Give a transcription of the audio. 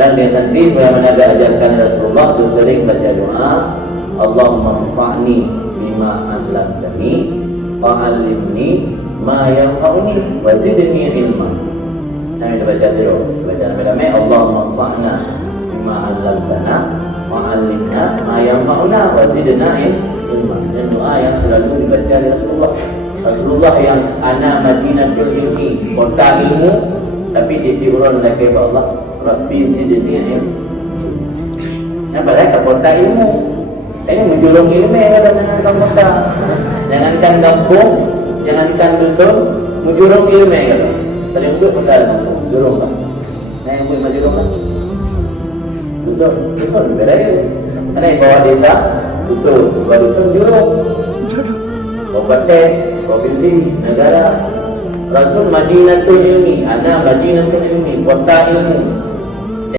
Dan dia sendiri sebagaimana diajarkan Rasulullah itu sering baca doa, Allahumma anfa'ni bima 'allamtani wa 'allimni ma yanfa'uni wa zidni ilma. Nah, kita baca dulu. Baca ramai-ramai, Allahumma anfa'na bima 'allamtana wa 'allimna ma yanfa'una wa zidna ilma. Dan doa yang selalu dibaca oleh Rasulullah. Rasulullah yang ana madinatul ilmi, kota ilmu, tapi diurun lagi kepada Allah, Rabbi zidni ilma. Nah, padahal ke kota ilmu. Ini menjulung ilmu yang ada dengan kota. Jangankan kampung, jangankan dusun, menjulung ilmu yang ada. Paling buat kota kampung, jurung tak? Nah, yang buat majurung tak? Dusun, beda ya. Karena yang bawa desa, dusun, bawa dusun jurung. Kabupaten, provinsi, negara. Rasul Madinatul Ilmi, ana Madinatul Ilmi, kota ilmu.